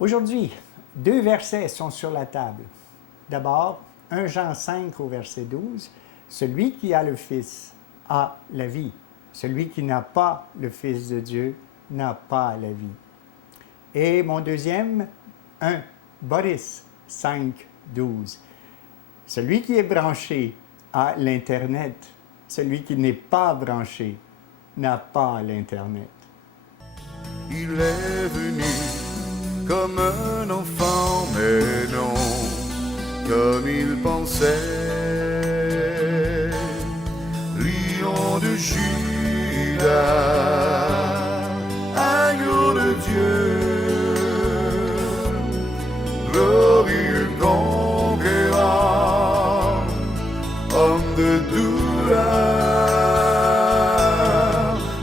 Aujourd'hui, deux versets sont sur la table. D'abord, 1 Jean 5 au verset 12, « Celui qui a le Fils a la vie. Celui qui n'a pas le Fils de Dieu n'a pas la vie. » Et mon deuxième, 1 Boris 5, 12, « Celui qui est branché a l'Internet. Celui qui n'est pas branché n'a pas l'Internet. » Il est venu comme un enfant, mais non comme il pensait. Lion de Juda, agneau de Dieu, glorieux conquérant, homme de douleur,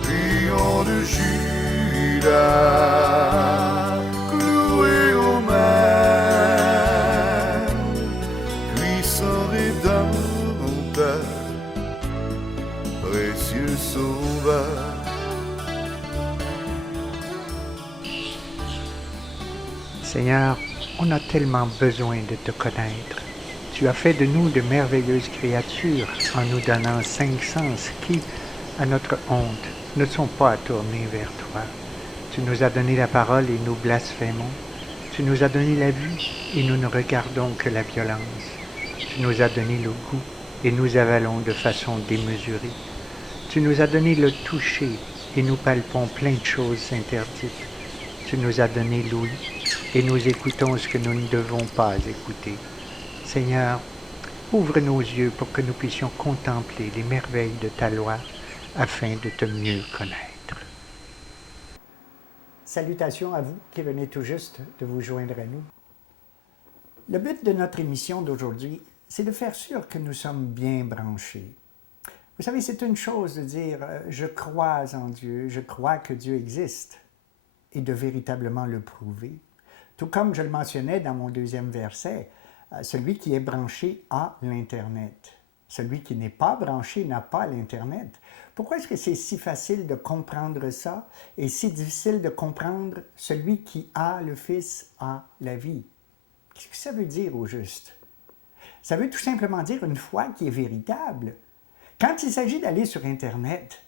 lion de Juda. Précieux sauveur. Seigneur, on a tellement besoin de te connaître. Tu as fait de nous de merveilleuses créatures en nous donnant 5 sens qui, à notre honte, ne sont pas tournés vers toi. Tu nous as donné la parole et nous blasphémons. Tu nous as donné la vue et nous ne regardons que la violence. Tu nous as donné le goût et nous avalons de façon démesurée. Tu nous as donné le toucher et nous palpons plein de choses interdites. Tu nous as donné l'ouïe et nous écoutons ce que nous ne devons pas écouter. Seigneur, ouvre nos yeux pour que nous puissions contempler les merveilles de ta loi afin de te mieux connaître. Salutations à vous qui venez tout juste de vous joindre à nous. Le but de notre émission d'aujourd'hui, c'est de faire sûr que nous sommes bien branchés. Vous savez, c'est une chose de dire « je crois en Dieu, je crois que Dieu existe » et de véritablement le prouver. Tout comme je le mentionnais dans mon deuxième verset, celui qui est branché a l'Internet. Celui qui n'est pas branché n'a pas l'Internet. Pourquoi est-ce que c'est si facile de comprendre ça et si difficile de comprendre celui qui a le Fils a la vie? Qu'est-ce que ça veut dire au juste? Ça veut tout simplement dire une foi qui est véritable. Quand il s'agit d'aller sur Internet,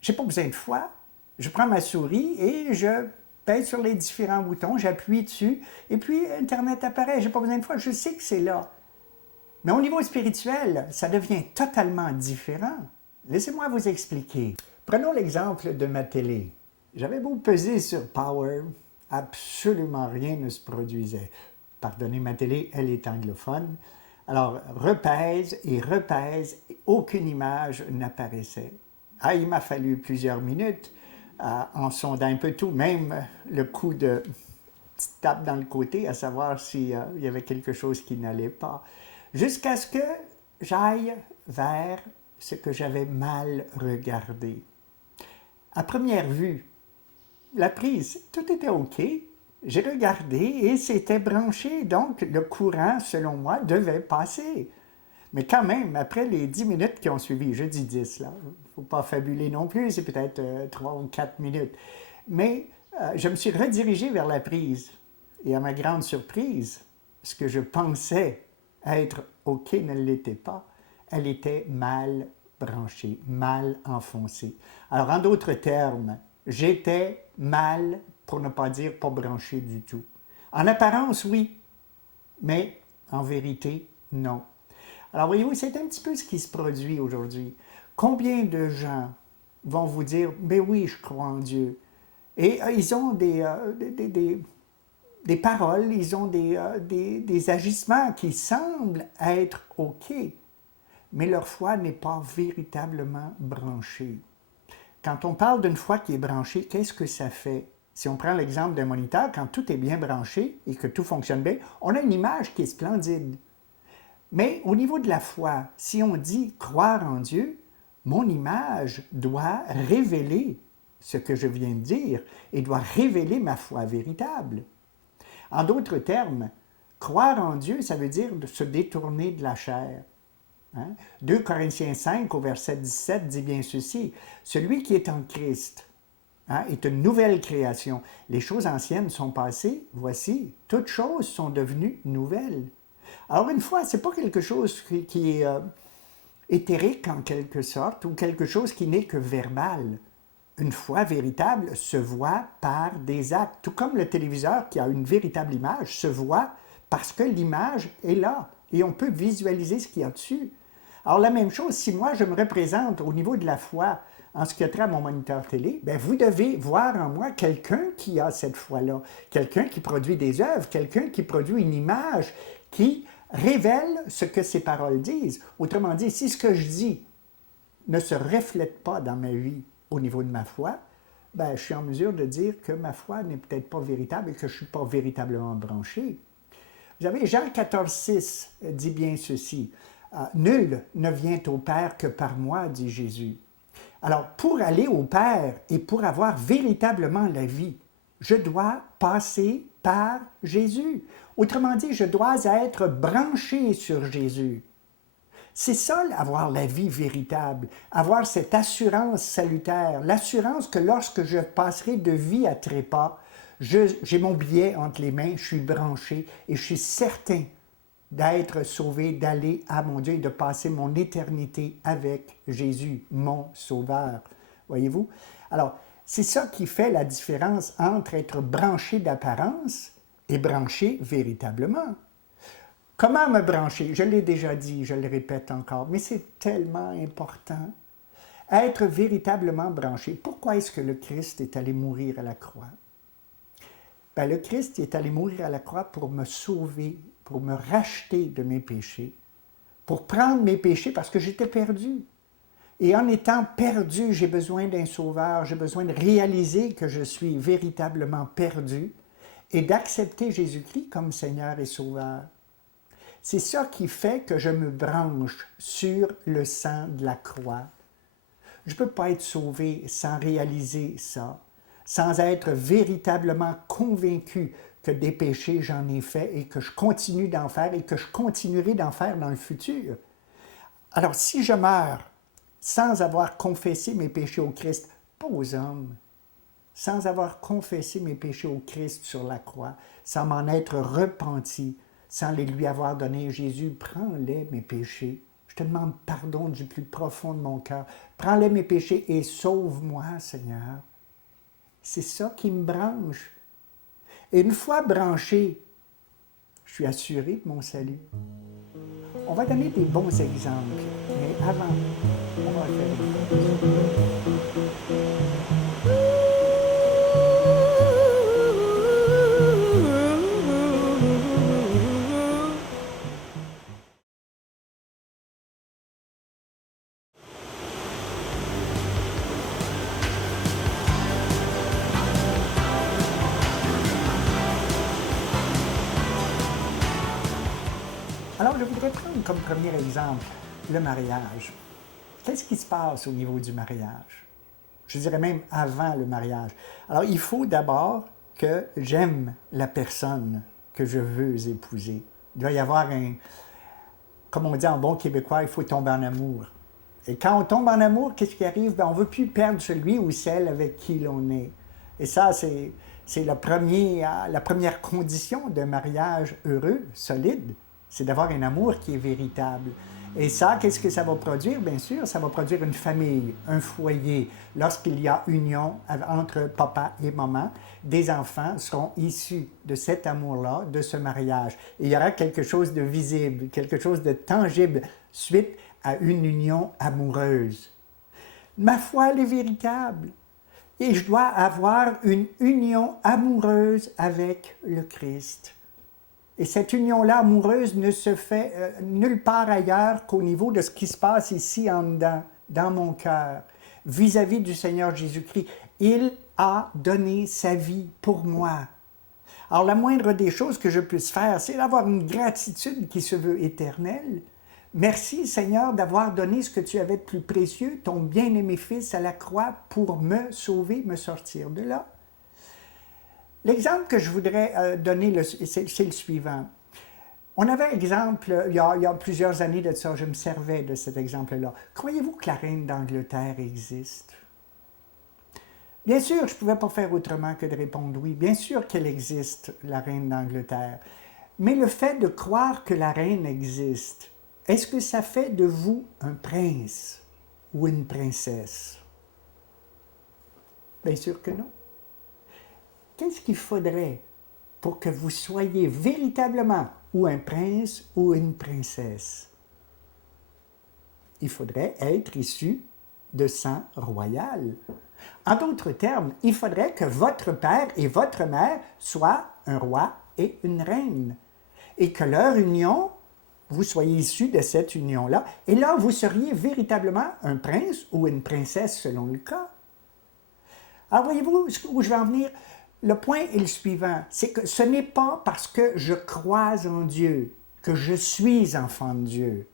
je n'ai pas besoin de foi. Je prends ma souris et je pèse sur les différents boutons, j'appuie dessus, et puis Internet apparaît. Je n'ai pas besoin de foi, je sais que c'est là. Mais au niveau spirituel, ça devient totalement différent. Laissez-moi vous expliquer. Prenons l'exemple de ma télé. J'avais beau peser sur Power, absolument rien ne se produisait. Pardonnez, ma télé, elle est anglophone. Alors, repèse, et aucune image n'apparaissait. Ah, il m'a fallu plusieurs minutes en sondant un peu tout, même le coup de petite tape dans le côté, à savoir s'il y avait quelque chose qui n'allait pas, jusqu'à ce que j'aille vers ce que j'avais mal regardé. À première vue, la prise, tout était OK. J'ai regardé et c'était branché, donc le courant, selon moi, devait passer. Mais quand même, après les 10 minutes qui ont suivi, je dis 10, là, il ne faut pas fabuler non plus, c'est peut-être 3 ou 4 minutes. Mais je me suis redirigé vers la prise. Et à ma grande surprise, ce que je pensais être OK ne l'était pas. Elle était mal branchée, mal enfoncée. Alors, en d'autres termes, j'étais mal, pour ne pas dire pas branché du tout. En apparence, oui, mais en vérité, non. Alors, voyez-vous, c'est un petit peu ce qui se produit aujourd'hui. Combien de gens vont vous dire « Ben oui, je crois en Dieu ». Et ils ont des paroles, ils ont des agissements qui semblent être OK, mais leur foi n'est pas véritablement branchée. Quand on parle d'une foi qui est branchée, qu'est-ce que ça fait? Si on prend l'exemple d'un moniteur, quand tout est bien branché et que tout fonctionne bien, on a une image qui est splendide. Mais au niveau de la foi, si on dit croire en Dieu, mon image doit révéler ce que je viens de dire et doit révéler ma foi véritable. En d'autres termes, croire en Dieu, ça veut dire de se détourner de la chair. Hein? 2 Corinthiens 5 au verset 17 dit bien ceci, « Celui qui est en Christ est une nouvelle création. Les choses anciennes sont passées, voici, toutes choses sont devenues nouvelles. Alors une foi, ce n'est pas quelque chose qui est éthérique en quelque sorte, ou quelque chose qui n'est que verbal. Une foi véritable se voit par des actes, tout comme le téléviseur qui a une véritable image se voit parce que l'image est là et on peut visualiser ce qu'il y a dessus. Alors la même chose, si moi je me représente au niveau de la foi en ce qui a trait à mon moniteur télé, bien, vous devez voir en moi quelqu'un qui a cette foi-là, quelqu'un qui produit des œuvres, quelqu'un qui produit une image qui révèle ce que ces paroles disent. Autrement dit, si ce que je dis ne se reflète pas dans ma vie au niveau de ma foi, ben, je suis en mesure de dire que ma foi n'est peut-être pas véritable et que je ne suis pas véritablement branché. Vous savez, Jean 14,6 dit bien ceci. « Nul ne vient au Père que par moi, dit Jésus. » Alors, pour aller au Père et pour avoir véritablement la vie, je dois passer par Jésus. Autrement dit, je dois être branché sur Jésus. C'est ça, avoir la vie véritable, avoir cette assurance salutaire, l'assurance que lorsque je passerai de vie à trépas, j'ai mon billet entre les mains, je suis branché et je suis certain d'être sauvé, d'aller à mon Dieu et de passer mon éternité avec Jésus, mon Sauveur. Voyez-vous? Alors, c'est ça qui fait la différence entre être branché d'apparence et branché véritablement. Comment me brancher? Je l'ai déjà dit, je le répète encore, mais c'est tellement important. Être véritablement branché. Pourquoi est-ce que le Christ est allé mourir à la croix? Bien, le Christ est allé mourir à la croix pour me sauver, pour me racheter de mes péchés, pour prendre mes péchés parce que j'étais perdu. Et en étant perdu, j'ai besoin d'un sauveur, j'ai besoin de réaliser que je suis véritablement perdu et d'accepter Jésus-Christ comme Seigneur et Sauveur. C'est ça qui fait que je me branche sur le sang de la croix. Je ne peux pas être sauvé sans réaliser ça, sans être véritablement convaincu que des péchés j'en ai fait et que je continue d'en faire et que je continuerai d'en faire dans le futur. Alors si je meurs sans avoir confessé mes péchés au Christ, pas aux hommes, sans avoir confessé mes péchés au Christ sur la croix, sans m'en être repenti, sans les lui avoir donnés, Jésus, prends-les mes péchés. Je te demande pardon du plus profond de mon cœur. Prends-les mes péchés et sauve-moi, Seigneur. C'est ça qui me branche. Et une fois branché, je suis assuré de mon salut. On va donner des bons exemples, mais avant, on va faire une pause. Alors, je voudrais prendre comme premier exemple le mariage. Qu'est-ce qui se passe au niveau du mariage? Je dirais même avant le mariage. Alors, il faut d'abord que j'aime la personne que je veux épouser. Il doit y avoir comme on dit en bon québécois, il faut tomber en amour. Et quand on tombe en amour, qu'est-ce qui arrive? Bien, on ne veut plus perdre celui ou celle avec qui l'on est. Et ça, c'est la première condition d'un mariage heureux, solide. C'est d'avoir un amour qui est véritable. Et ça, qu'est-ce que ça va produire? Bien sûr, ça va produire une famille, un foyer. Lorsqu'il y a union entre papa et maman, des enfants seront issus de cet amour-là, de ce mariage. Et il y aura quelque chose de visible, quelque chose de tangible suite à une union amoureuse. Ma foi, elle est véritable. Et je dois avoir une union amoureuse avec le Christ. Et cette union-là amoureuse ne se fait nulle part ailleurs qu'au niveau de ce qui se passe ici en dedans, dans mon cœur, vis-à-vis du Seigneur Jésus-Christ. Il a donné sa vie pour moi. Alors la moindre des choses que je puisse faire, c'est d'avoir une gratitude qui se veut éternelle. Merci Seigneur d'avoir donné ce que tu avais de plus précieux, ton bien-aimé Fils à la croix pour me sauver, me sortir de là. L'exemple que je voudrais donner, c'est le suivant. On avait un exemple, il y a plusieurs années de ça, je me servais de cet exemple-là. Croyez-vous que la reine d'Angleterre existe? Bien sûr, je ne pouvais pas faire autrement que de répondre oui. Bien sûr qu'elle existe, la reine d'Angleterre. Mais le fait de croire que la reine existe, est-ce que ça fait de vous un prince ou une princesse? Bien sûr que non. Qu'est-ce qu'il faudrait pour que vous soyez véritablement ou un prince ou une princesse? Il faudrait être issu de sang royal. En d'autres termes, il faudrait que votre père et votre mère soient un roi et une reine. Et que leur union, vous soyez issus de cette union-là. Et là, vous seriez véritablement un prince ou une princesse selon le cas. Alors, voyez-vous où je vais en venir? Le point est le suivant, c'est que ce n'est pas parce que je crois en Dieu que je suis enfant de Dieu.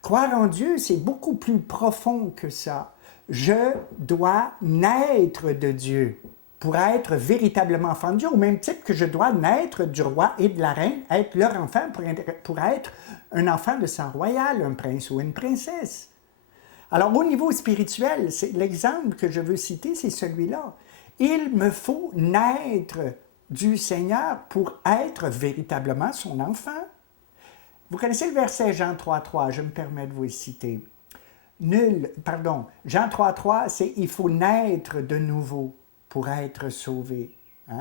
Croire en Dieu, c'est beaucoup plus profond que ça. Je dois naître de Dieu pour être véritablement enfant de Dieu, au même titre que je dois naître du roi et de la reine, être leur enfant pour être un enfant de sang royal, un prince ou une princesse. Alors, au niveau spirituel, l'exemple que je veux citer, c'est celui-là. Il me faut naître du Seigneur pour être véritablement son enfant. Vous connaissez le verset Jean 3,3, je me permets de vous le citer. Jean 3,3, c'est « il faut naître de nouveau pour être sauvé ».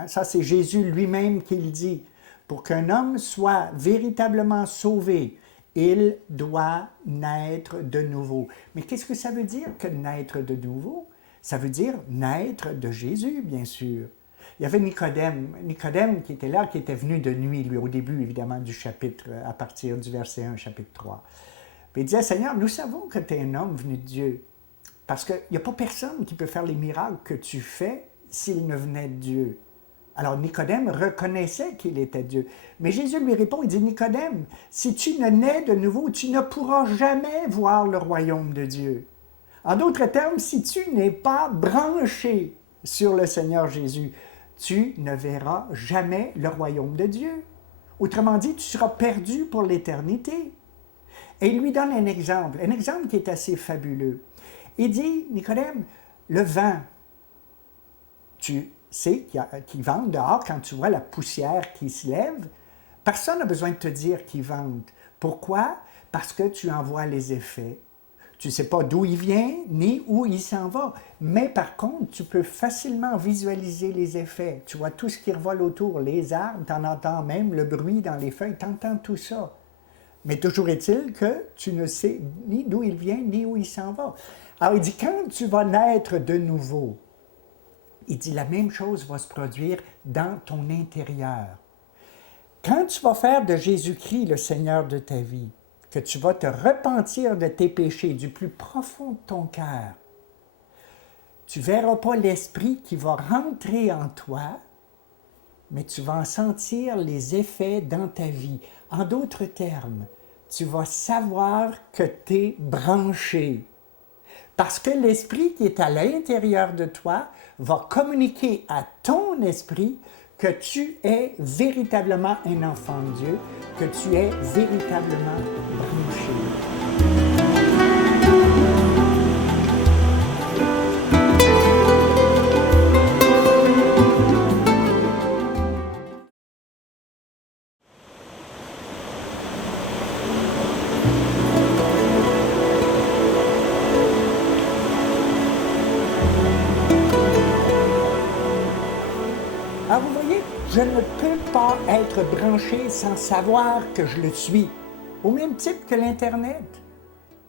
Ça, c'est Jésus lui-même qui le dit. Pour qu'un homme soit véritablement sauvé, il doit naître de nouveau. Mais qu'est-ce que ça veut dire que naître de nouveau? Ça veut dire naître de Jésus, bien sûr. Il y avait Nicodème qui était là, qui était venu de nuit, lui, au début, évidemment, du chapitre, à partir du verset 1, chapitre 3. Puis il disait, Seigneur, nous savons que tu es un homme venu de Dieu, parce qu'il n'y a pas personne qui peut faire les miracles que tu fais s'il ne venait de Dieu. Alors Nicodème reconnaissait qu'il était Dieu. Mais Jésus lui répond, il dit, Nicodème, si tu ne nais de nouveau, tu ne pourras jamais voir le royaume de Dieu. En d'autres termes, si tu n'es pas branché sur le Seigneur Jésus, tu ne verras jamais le royaume de Dieu. Autrement dit, tu seras perdu pour l'éternité. Et il lui donne un exemple qui est assez fabuleux. Il dit, Nicodème, le vent, tu sais qu'il vente dehors quand tu vois la poussière qui se lève. Personne n'a besoin de te dire qu'il vente. Pourquoi? Parce que tu en vois les effets. Tu ne sais pas d'où il vient ni où il s'en va. Mais par contre, tu peux facilement visualiser les effets. Tu vois tout ce qui revole autour, les arbres, tu en entends même le bruit dans les feuilles, tu entends tout ça. Mais toujours est-il que tu ne sais ni d'où il vient ni où il s'en va. Alors il dit, quand tu vas naître de nouveau, il dit la même chose va se produire dans ton intérieur. Quand tu vas faire de Jésus-Christ le Seigneur de ta vie, que tu vas te repentir de tes péchés du plus profond de ton cœur, tu ne verras pas l'Esprit qui va rentrer en toi, mais tu vas en sentir les effets dans ta vie. En d'autres termes, tu vas savoir que tu es branché. Parce que l'Esprit qui est à l'intérieur de toi va communiquer à ton esprit que tu es véritablement un enfant de Dieu, que tu es véritablement branché. Alors vous voyez, je ne peux pas être branché sans savoir que je le suis. Au même titre que l'Internet.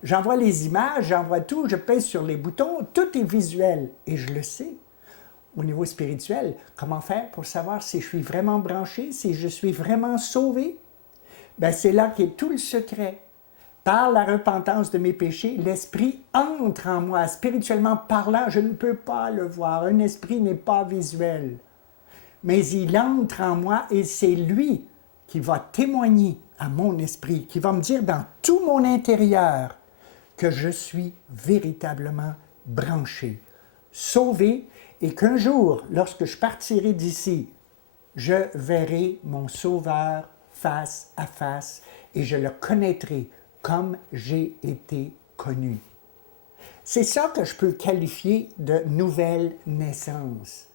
J'envoie les images, j'envoie tout, je pèse sur les boutons, tout est visuel et je le sais. Au niveau spirituel, comment faire pour savoir si je suis vraiment branché, si je suis vraiment sauvé? Bien, c'est là qu'est tout le secret. Par la repentance de mes péchés, l'Esprit entre en moi. Spirituellement parlant, je ne peux pas le voir. Un esprit n'est pas visuel. Mais il entre en moi et c'est lui qui va témoigner à mon esprit, qui va me dire dans tout mon intérieur que je suis véritablement branché, sauvé, et qu'un jour, lorsque je partirai d'ici, je verrai mon Sauveur face à face et je le connaîtrai comme j'ai été connu. C'est ça que je peux qualifier de nouvelle naissance.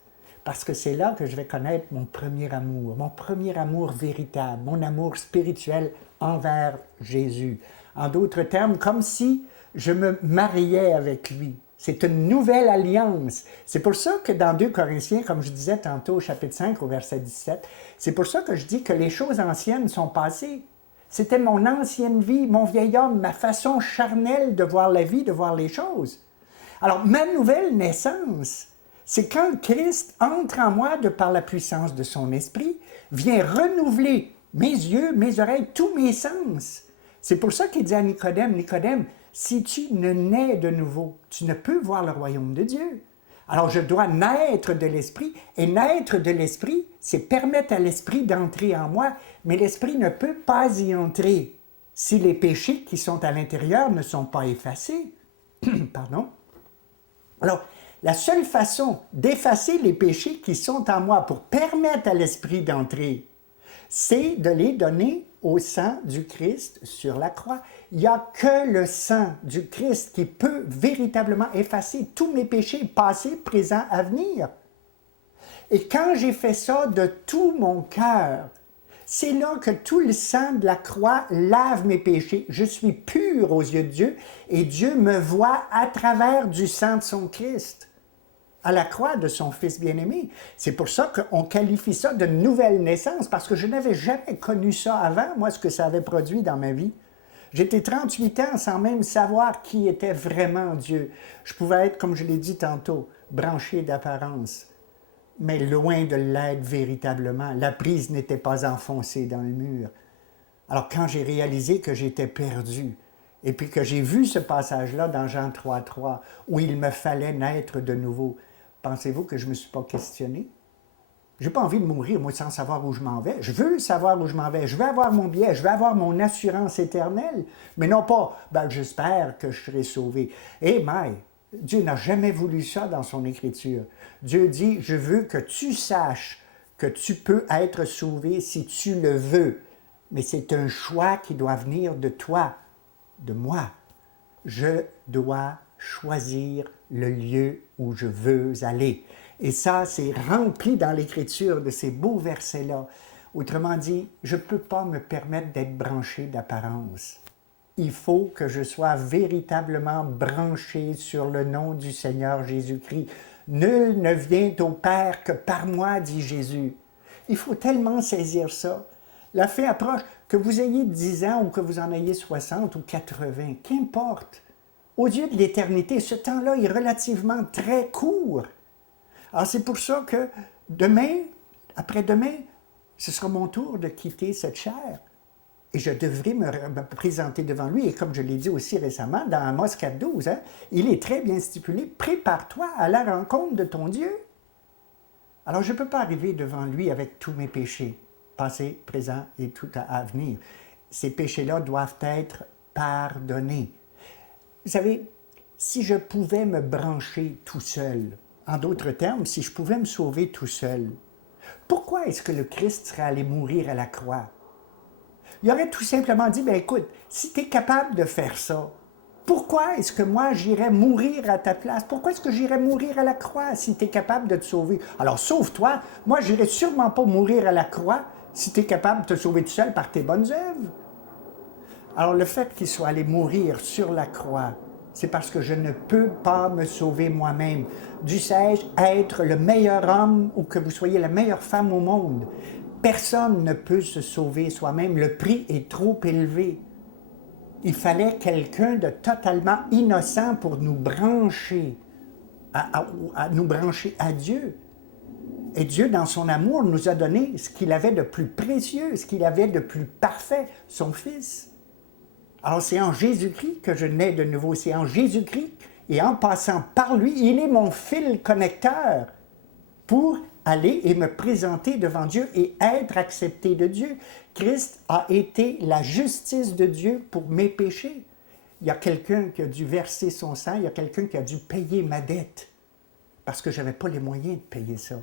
Parce que c'est là que je vais connaître mon premier amour véritable, mon amour spirituel envers Jésus. En d'autres termes, comme si je me mariais avec lui. C'est une nouvelle alliance. C'est pour ça que dans 2 Corinthiens, comme je disais tantôt au chapitre 5 au verset 17, c'est pour ça que je dis que les choses anciennes sont passées. C'était mon ancienne vie, mon vieil homme, ma façon charnelle de voir la vie, de voir les choses. Alors, ma nouvelle naissance, c'est quand Christ entre en moi de par la puissance de son esprit, vient renouveler mes yeux, mes oreilles, tous mes sens. C'est pour ça qu'il dit à Nicodème, Nicodème, si tu ne nais de nouveau, tu ne peux voir le royaume de Dieu. Alors je dois naître de l'esprit, et naître de l'esprit, c'est permettre à l'esprit d'entrer en moi, mais l'esprit ne peut pas y entrer si les péchés qui sont à l'intérieur ne sont pas effacés. Pardon? Alors, la seule façon d'effacer les péchés qui sont en moi pour permettre à l'esprit d'entrer, c'est de les donner au sang du Christ sur la croix. Il n'y a que le sang du Christ qui peut véritablement effacer tous mes péchés, passés, présents, à venir. Et quand j'ai fait ça de tout mon cœur, c'est là que tout le sang de la croix lave mes péchés. Je suis pur aux yeux de Dieu et Dieu me voit à travers du sang de son Christ, à la croix de son Fils bien-aimé. C'est pour ça qu'on qualifie ça de nouvelle naissance, parce que je n'avais jamais connu ça avant, moi, ce que ça avait produit dans ma vie. J'étais 38 ans sans même savoir qui était vraiment Dieu. Je pouvais être, comme je l'ai dit tantôt, branché d'apparence, mais loin de l'être véritablement. La prise n'était pas enfoncée dans le mur. Alors quand j'ai réalisé que j'étais perdu, et puis que j'ai vu ce passage-là dans Jean 3,3, où il me fallait naître de nouveau, pensez-vous que je ne me suis pas questionné? Je n'ai pas envie de mourir, moi, sans savoir où je m'en vais. Je veux savoir où je m'en vais. Je veux avoir mon billet. Je veux avoir mon assurance éternelle. Mais non pas, j'espère que je serai sauvé. Eh, mais, Dieu n'a jamais voulu ça dans son Écriture. Dieu dit, je veux que tu saches que tu peux être sauvé si tu le veux. Mais c'est un choix qui doit venir de toi, de moi. Je dois choisir le lieu où je veux aller. Et ça, c'est rempli dans l'Écriture de ces beaux versets-là. Autrement dit, je ne peux pas me permettre d'être branché d'apparence. Il faut que je sois véritablement branché sur le nom du Seigneur Jésus-Christ. Nul ne vient au Père que par moi, dit Jésus. Il faut tellement saisir ça. La fin approche, que vous ayez 10 ans ou que vous en ayez 60 ou 80, qu'importe. Aux yeux de l'éternité, ce temps-là est relativement très court. Alors c'est pour ça que demain, après-demain, ce sera mon tour de quitter cette chair. Et je devrais me présenter devant lui. Et comme je l'ai dit aussi récemment, dans Amos 4,12, il est très bien stipulé, prépare-toi à la rencontre de ton Dieu. Alors je ne peux pas arriver devant lui avec tous mes péchés, passé, présent et tout à venir. Ces péchés-là doivent être pardonnés. Vous savez, si je pouvais me brancher tout seul, en d'autres termes, si je pouvais me sauver tout seul, pourquoi est-ce que le Christ serait allé mourir à la croix? Il aurait tout simplement dit, écoute, si tu es capable de faire ça, pourquoi est-ce que moi j'irais mourir à ta place? Pourquoi est-ce que j'irais mourir à la croix si tu es capable de te sauver? Alors sauve-toi, moi j'irais sûrement pas mourir à la croix si tu es capable de te sauver tout seul par tes bonnes œuvres. Alors le fait qu'il soit allé mourir sur la croix, c'est parce que je ne peux pas me sauver moi-même. Dussé-je être le meilleur homme ou que vous soyez la meilleure femme au monde? Personne ne peut se sauver soi-même. Le prix est trop élevé. Il fallait quelqu'un de totalement innocent pour nous brancher, nous brancher à Dieu. Et Dieu, dans son amour, nous a donné ce qu'il avait de plus précieux, ce qu'il avait de plus parfait, son Fils. Alors c'est en Jésus-Christ que je nais de nouveau, c'est en Jésus-Christ et en passant par lui, il est mon fil connecteur pour aller et me présenter devant Dieu et être accepté de Dieu. Christ a été la justice de Dieu pour mes péchés. Il y a quelqu'un qui a dû verser son sang, il y a quelqu'un qui a dû payer ma dette parce que je n'avais pas les moyens de payer ça.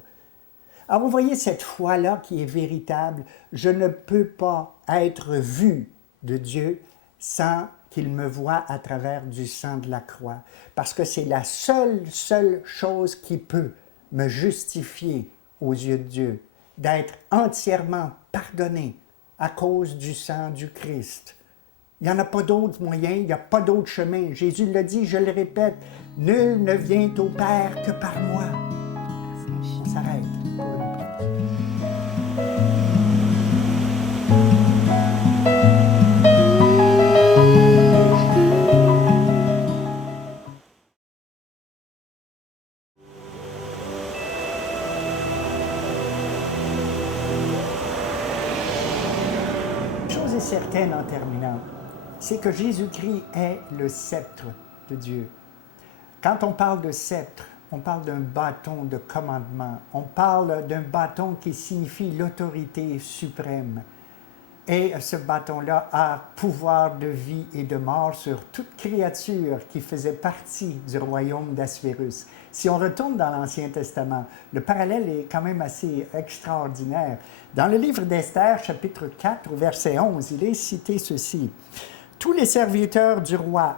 Alors vous voyez cette foi-là qui est véritable, je ne peux pas être vu de Dieu sans qu'il me voie à travers du sang de la croix, parce que c'est la seule chose qui peut me justifier aux yeux de Dieu, d'être entièrement pardonné à cause du sang du Christ. Il n'y en a pas d'autre moyen, il n'y a pas d'autre chemin. Jésus l'a dit, je le répète, nul ne vient au Père que par moi. On s'arrête pour une pause. Une chose est certaine en terminant, c'est que Jésus-Christ est le sceptre de Dieu. Quand on parle de sceptre, on parle d'un bâton de commandement. On parle d'un bâton qui signifie l'autorité suprême. Et ce bâton-là a pouvoir de vie et de mort sur toute créature qui faisait partie du royaume d'Assuérus. Si on retourne dans l'Ancien Testament, le parallèle est quand même assez extraordinaire. Dans le livre d'Esther, chapitre 4, verset 11, il est cité ceci. « Tous les serviteurs du roi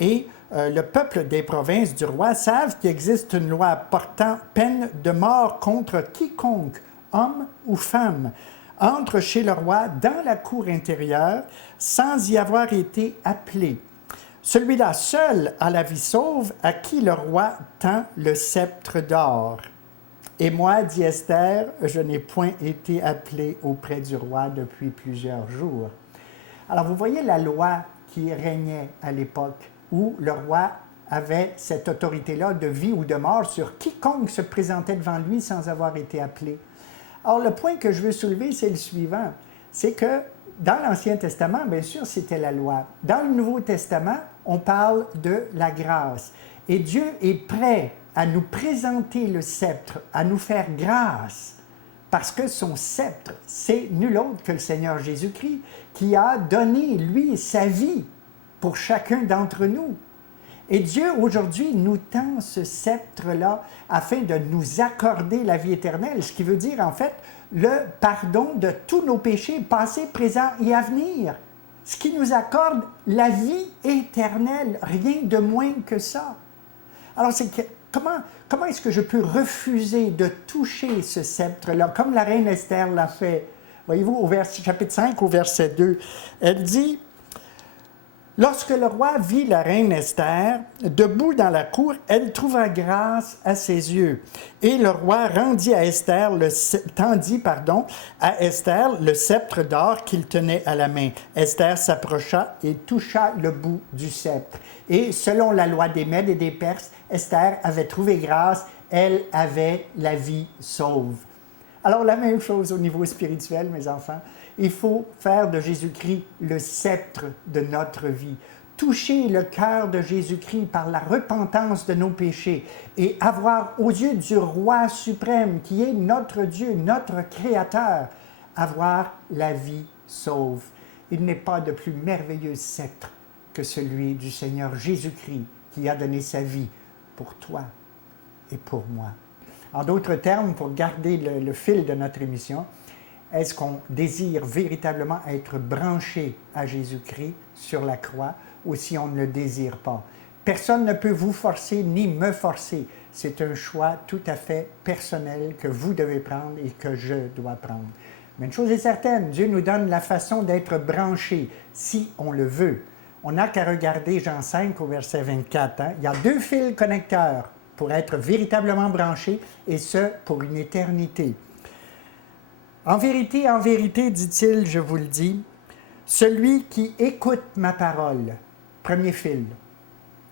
et le peuple des provinces du roi savent qu'il existe une loi portant peine de mort contre quiconque, homme ou femme, entre chez le roi dans la cour intérieure sans y avoir été appelé. Celui-là seul a la vie sauve à qui le roi tend le sceptre d'or. Et moi, dit Esther, je n'ai point été appelé auprès du roi depuis plusieurs jours. » Alors vous voyez la loi qui régnait à l'époque, où le roi avait cette autorité-là de vie ou de mort sur quiconque se présentait devant lui sans avoir été appelé. Alors, le point que je veux soulever, c'est le suivant. C'est que dans l'Ancien Testament, bien sûr, c'était la loi. Dans le Nouveau Testament, on parle de la grâce. Et Dieu est prêt à nous présenter le sceptre, à nous faire grâce, parce que son sceptre, c'est nul autre que le Seigneur Jésus-Christ, qui a donné, lui, sa vie pour chacun d'entre nous. Et Dieu, aujourd'hui, nous tend ce sceptre-là afin de nous accorder la vie éternelle, ce qui veut dire, en fait, le pardon de tous nos péchés, passés, présents et à venir. Ce qui nous accorde la vie éternelle, rien de moins que ça. Alors, comment est-ce que je peux refuser de toucher ce sceptre-là, comme la reine Esther l'a fait? Voyez-vous, au chapitre 5, au verset 2, elle dit... Lorsque le roi vit la reine Esther, debout dans la cour, elle trouva grâce à ses yeux. Et le roi tendit à Esther le sceptre d'or qu'il tenait à la main. Esther s'approcha et toucha le bout du sceptre. Et selon la loi des Mèdes et des Perses, Esther avait trouvé grâce, elle avait la vie sauve. Alors la même chose au niveau spirituel, mes enfants. Il faut faire de Jésus-Christ le sceptre de notre vie. Toucher le cœur de Jésus-Christ par la repentance de nos péchés et avoir aux yeux du Roi suprême, qui est notre Dieu, notre Créateur, avoir la vie sauve. Il n'est pas de plus merveilleux sceptre que celui du Seigneur Jésus-Christ qui a donné sa vie pour toi et pour moi. En d'autres termes, pour garder le fil de notre émission, est-ce qu'on désire véritablement être branché à Jésus-Christ sur la croix ou si on ne le désire pas? Personne ne peut vous forcer ni me forcer. C'est un choix tout à fait personnel que vous devez prendre et que je dois prendre. Mais une chose est certaine, Dieu nous donne la façon d'être branché si on le veut. On n'a qu'à regarder Jean 5 au verset 24. Il y a 2 fils connecteurs pour être véritablement branché et ce, pour une éternité. En vérité, dit-il, je vous le dis, celui qui écoute ma parole, premier fil,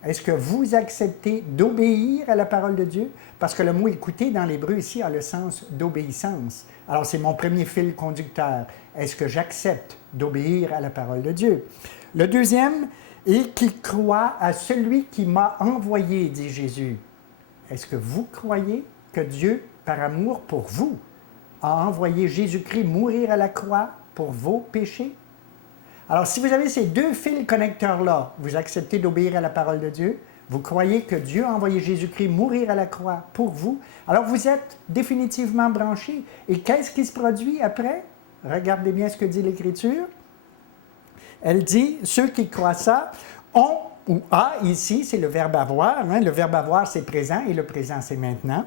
est-ce que vous acceptez d'obéir à la parole de Dieu? Parce que le mot « écouter » dans l'hébreu ici a le sens d'obéissance. Alors c'est mon premier fil conducteur. Est-ce que j'accepte d'obéir à la parole de Dieu? Le deuxième est qui croit à celui qui m'a envoyé, dit Jésus. Est-ce que vous croyez que Dieu, par amour pour vous, a envoyé Jésus-Christ mourir à la croix pour vos péchés? Alors, si vous avez ces 2 fils connecteurs-là, vous acceptez d'obéir à la parole de Dieu, vous croyez que Dieu a envoyé Jésus-Christ mourir à la croix pour vous, alors vous êtes définitivement branchés. Et qu'est-ce qui se produit après? Regardez bien ce que dit l'Écriture. Elle dit, ceux qui croient ça ont, ou a ici, c'est le verbe avoir, hein, le verbe avoir c'est présent et le présent c'est maintenant,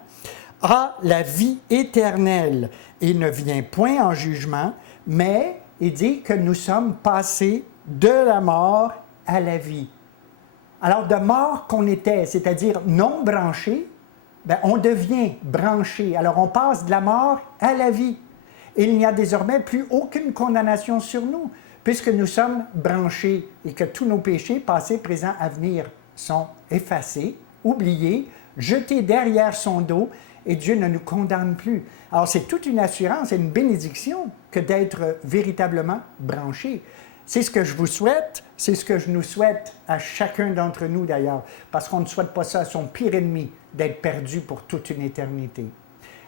a la vie éternelle et ne vient point en jugement, mais il dit que nous sommes passés de la mort à la vie. Alors, de mort qu'on était, c'est-à-dire non branché, ben, on devient branché. Alors, on passe de la mort à la vie. Et il n'y a désormais plus aucune condamnation sur nous, puisque nous sommes branchés et que tous nos péchés, passés, présents, à venir, sont effacés, oubliés, jetés derrière son dos, et Dieu ne nous condamne plus. Alors, c'est toute une assurance et une bénédiction que d'être véritablement branché. C'est ce que je vous souhaite, c'est ce que je nous souhaite à chacun d'entre nous d'ailleurs, parce qu'on ne souhaite pas ça à son pire ennemi, d'être perdu pour toute une éternité.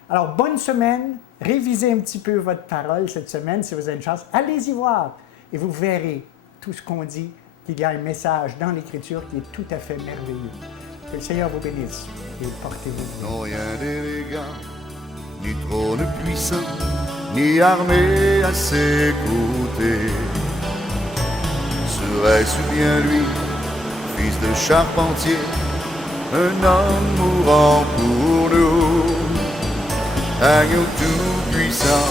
Alors, bonne semaine, révisez un petit peu votre parole cette semaine si vous avez une chance. Allez-y voir et vous verrez tout ce qu'on dit, qu'il y a un message dans l'Écriture qui est tout à fait merveilleux. Que le Seigneur vous bénisse et portez-vous bien. Non rien d'élégant, ni trône puissant, ni armée à ses côtés. Serait-ce bien lui, fils de charpentier, un homme mourant pour nous, agneau tout-puissant,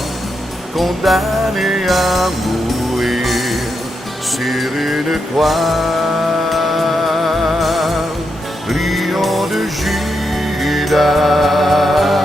condamné à mourir sur une croix. Lion de Judas.